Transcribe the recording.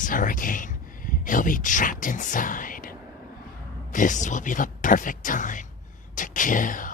this hurricane, he'll be trapped inside. This will be the perfect time to kill.